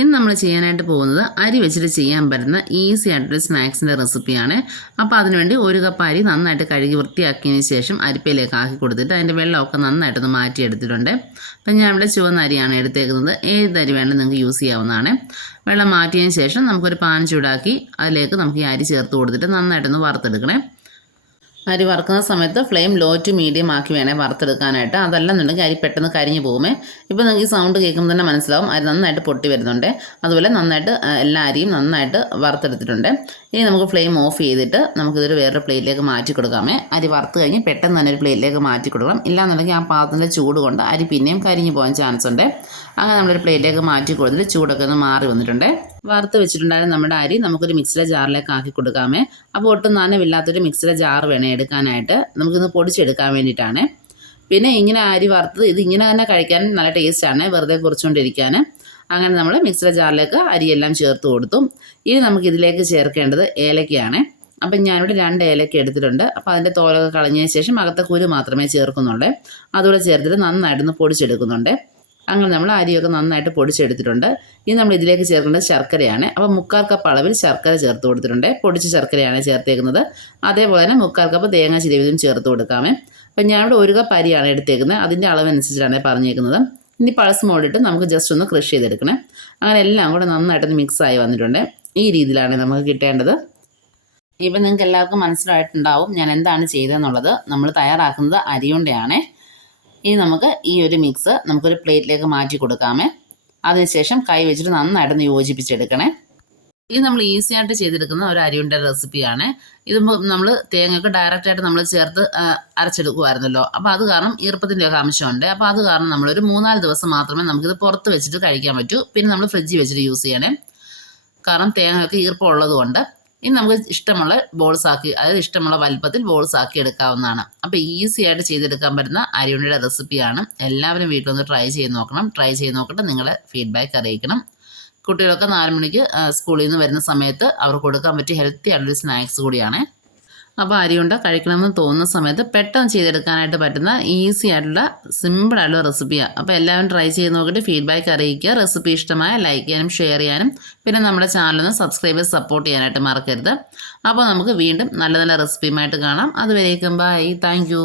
ഇന്ന് നമ്മൾ ചെയ്യാനായിട്ട് പോകുന്നത് അരി വെച്ചിട്ട് ചെയ്യാൻ പറ്റുന്ന ഈസി ആയിട്ടൊരു സ്നാക്സിൻ്റെ റെസിപ്പിയാണ്. അപ്പോൾ അതിനുവേണ്ടി ഒരു കപ്പ് അരി നന്നായിട്ട് കഴുകി വൃത്തിയാക്കിയതിന് ശേഷം അരിപ്പയിലേക്ക് ആക്കി കൊടുത്തിട്ട് അതിൻ്റെ വെള്ളമൊക്കെ നന്നായിട്ടൊന്ന് മാറ്റിയെടുത്തിട്ടുണ്ട്. അപ്പം ഞാൻ ഇവിടെ ചുവന്ന അരിയാണ് എടുത്തേക്കുന്നത്. ഏത് അരി വേണമെങ്കിലും നിങ്ങൾക്ക് യൂസ് ചെയ്യാവുന്നതാണ്. വെള്ളം മാറ്റിയതിന് ശേഷം നമുക്കൊരു പാൻ ചൂടാക്കി അതിലേക്ക് നമുക്ക് ഈ അരി ചേർത്ത് കൊടുത്തിട്ട് നന്നായിട്ടൊന്ന് വറുത്തെടുക്കണേ. അരി വറുക്കുന്ന സമയത്ത് ഫ്ലെയിം ലോ ടു മീഡിയം ആക്കി വേണേൽ വറുത്തെടുക്കാനായിട്ട്. അതല്ലെന്നുണ്ടെങ്കിൽ അരി പെട്ടെന്ന് കരിഞ്ഞു പോകുമേ. ഇപ്പോൾ നിങ്ങൾക്ക് ഈ സൗണ്ട് കേൾക്കുമ്പോൾ തന്നെ മനസ്സിലാവും അരി നന്നായിട്ട് പൊട്ടി വരുന്നുണ്ട്. അതുപോലെ നന്നായിട്ട് എല്ലാ അരിയും നന്നായിട്ട് വറുത്തെടുത്തിട്ടുണ്ട്. ഇനി നമുക്ക് ഫ്ലെയിം ഓഫ് ചെയ്തിട്ട് നമുക്കിതൊരു വേറൊരു പ്ലേറ്റിലേക്ക് മാറ്റി കൊടുക്കാമേ. അരി വറുത്ത് കഴിഞ്ഞ് പെട്ടെന്ന് തന്നെ ഒരു പ്ലേറ്റിലേക്ക് മാറ്റി കൊടുക്കണം. ഇല്ലാന്നുണ്ടെങ്കിൽ ആ പാത്രത്തിൻ്റെ ചൂട് കൊണ്ട് അരി പിന്നെയും കരിഞ്ഞു പോകാൻ ചാൻസ് ഉണ്ട്. അങ്ങനെ നമ്മളൊരു പ്ലേറ്റിലേക്ക് മാറ്റി കൊടുത്തിട്ട് ചൂടൊക്കെ ഒന്ന് മാറി വന്നിട്ടുണ്ട്. വറുത്ത് വെച്ചിട്ടുണ്ടായിരുന്ന നമ്മുടെ അരി നമുക്കൊരു മിക്സിയുടെ ജാറിലേക്ക് ആക്കി കൊടുക്കാമേ. അപ്പോൾ ഒട്ടും നനവില്ലാത്തൊരു മിക്സിയുടെ ജാർ വേണേ എടുക്കാനായിട്ട്. നമുക്കിന്ന് പൊടിച്ചെടുക്കാൻ വേണ്ടിയിട്ടാണ്. പിന്നെ ഇങ്ങനെ അരി വറുത്തത് ഇതിങ്ങനെ തന്നെ കഴിക്കാൻ നല്ല ടേസ്റ്റാണ്, വെറുതെ കുറച്ചുകൊണ്ടിരിക്കാൻ. അങ്ങനെ നമ്മൾ മിക്സിയുടെ ജാറിലേക്ക് അരിയെല്ലാം ചേർത്ത് കൊടുത്തു. ഇനി നമുക്കിതിലേക്ക് ചേർക്കേണ്ടത് ഏലക്കയാണ്. അപ്പം ഞാനിവിടെ 2 ഏലക്ക എടുത്തിട്ടുണ്ട്. അപ്പോൾ അതിൻ്റെ തോലൊക്കെ കളഞ്ഞതിന് ശേഷം അകത്തെ കുരു മാത്രമേ ചേർക്കുന്നുള്ളൂ. അതുകൂടെ ചേർത്തിട്ട് നന്നായിട്ടൊന്ന് പൊടിച്ചെടുക്കുന്നുണ്ട്. അങ്ങനെ നമ്മൾ അരിയൊക്കെ നന്നായിട്ട് പൊടിച്ചെടുത്തിട്ടുണ്ട്. ഇനി നമ്മൾ ഇതിലേക്ക് ചേർക്കേണ്ടത് ശർക്കരയാണ്. അപ്പോൾ 3/4 കപ്പ് അളവിൽ ശർക്കര ചേർത്ത് കൊടുത്തിട്ടുണ്ട്. പൊടിച്ച ശർക്കരയാണ് ചേർത്തേക്കുന്നത്. അതേപോലെ തന്നെ 3/4 കപ്പ് തേങ്ങ ചിരവിയതും ചേർത്ത് കൊടുക്കാമേ. അപ്പം ഞാനിവിടെ 1 കപ്പ് അരിയാണ് എടുത്തേക്കുന്നത്. അതിൻ്റെ അളവനുസരിച്ചാണ് പറഞ്ഞേക്കുന്നത്. ഇനി പൾസ് മോഡിട്ട് നമുക്ക് ജസ്റ്റ് ഒന്ന് ക്രഷ് ചെയ്തെടുക്കണേ. അങ്ങനെ എല്ലാം കൂടെ നന്നായിട്ടൊന്ന് മിക്സായി വന്നിട്ടുണ്ട്. ഈ രീതിയിലാണ് നമുക്ക് കിട്ടേണ്ടത്. ഇപ്പം നിങ്ങൾക്ക് എല്ലാവർക്കും മനസ്സിലായിട്ടുണ്ടാവും ഞാൻ എന്താണ് ചെയ്തതെന്നുള്ളത്. നമ്മൾ തയ്യാറാക്കുന്നത് അരിയുണ്ടയാണ്. ഇനി നമുക്ക് ഈ ഒരു മിക്സ് നമുക്കൊരു പ്ലേറ്റിലേക്ക് മാറ്റി കൊടുക്കാമേ. അതിനുശേഷം കൈ വെച്ചിട്ട് നന്നായിട്ടൊന്ന് യോജിപ്പിച്ചെടുക്കണേ. ഇത് നമ്മൾ ഈസി ആയിട്ട് ചെയ്തെടുക്കുന്ന ഒരു അരിയുണ്ട റെസിപ്പിയാണ്. ഇത് നമ്മൾ തേങ്ങയൊക്കെ ഡയറക്റ്റായിട്ട് നമ്മൾ ചേർത്ത് അരച്ചെടുക്കുമായിരുന്നല്ലോ. അപ്പോൾ അത് കാരണം ഈർപ്പത്തിൻ്റെയൊക്കെ അംശമുണ്ട്. അപ്പോൾ അത് കാരണം നമ്മളൊരു 3-4 ദിവസം മാത്രമേ നമുക്കിത് പുറത്ത് വെച്ചിട്ട് കഴിക്കാൻ പറ്റൂ. പിന്നെ നമ്മൾ ഫ്രിഡ്ജിൽ വെച്ചിട്ട് യൂസ് ചെയ്യണേ. കാരണം തേങ്ങയൊക്കെ ഈർപ്പം ഉള്ളതുകൊണ്ട്. ഇനി നമുക്ക് ഇഷ്ടമുള്ള ബോൾസ് ആക്കി, അതായത് ഇഷ്ടമുള്ള വലുപ്പത്തിൽ ബോൾസ് ആക്കി എടുക്കാവുന്നതാണ്. അപ്പോൾ ഈസി ആയിട്ട് ചെയ്തെടുക്കാൻ പറ്റുന്ന അരിയുണ്ടയുടെ റെസിപ്പിയാണ്. എല്ലാവരും വീട്ടിലൊന്ന് ട്രൈ ചെയ്ത് നോക്കണം. ട്രൈ ചെയ്ത് നോക്കിയിട്ട് നിങ്ങളെ ഫീഡ്ബാക്ക് അറിയിക്കണം. കുട്ടികളൊക്കെ 4 മണിക്ക് സ്കൂളിൽ നിന്ന് വരുന്ന സമയത്ത് അവർക്ക് കൊടുക്കാൻ പറ്റിയ ഹെൽത്തി ആയിട്ടൊരു സ്നാക്സ് കൂടിയാണ്. അപ്പോൾ അരിയുണ്ട കഴിക്കണമെന്ന് തോന്നുന്ന സമയത്ത് പെട്ടെന്ന് ചെയ്തെടുക്കാനായിട്ട് പറ്റുന്ന ഈസി ആയിട്ടുള്ള സിമ്പിളായിട്ടുള്ള റെസിപ്പിയാണ്. അപ്പോൾ എല്ലാവരും ട്രൈ ചെയ്ത് നോക്കിയിട്ട് ഫീഡ്ബാക്ക് അറിയിക്കുക. റെസിപ്പി ഇഷ്ടമായ ലൈക്ക് ചെയ്യാനും ഷെയർ ചെയ്യാനും പിന്നെ നമ്മുടെ ചാനലൊന്ന് സബ്സ്ക്രൈബ് സപ്പോർട്ട് ചെയ്യാനായിട്ട് മറക്കരുത്. അപ്പോൾ നമുക്ക് വീണ്ടും നല്ല നല്ല റെസിപ്പിയുമായിട്ട് കാണാം. അതുവരേക്കും ബൈ. Thank you.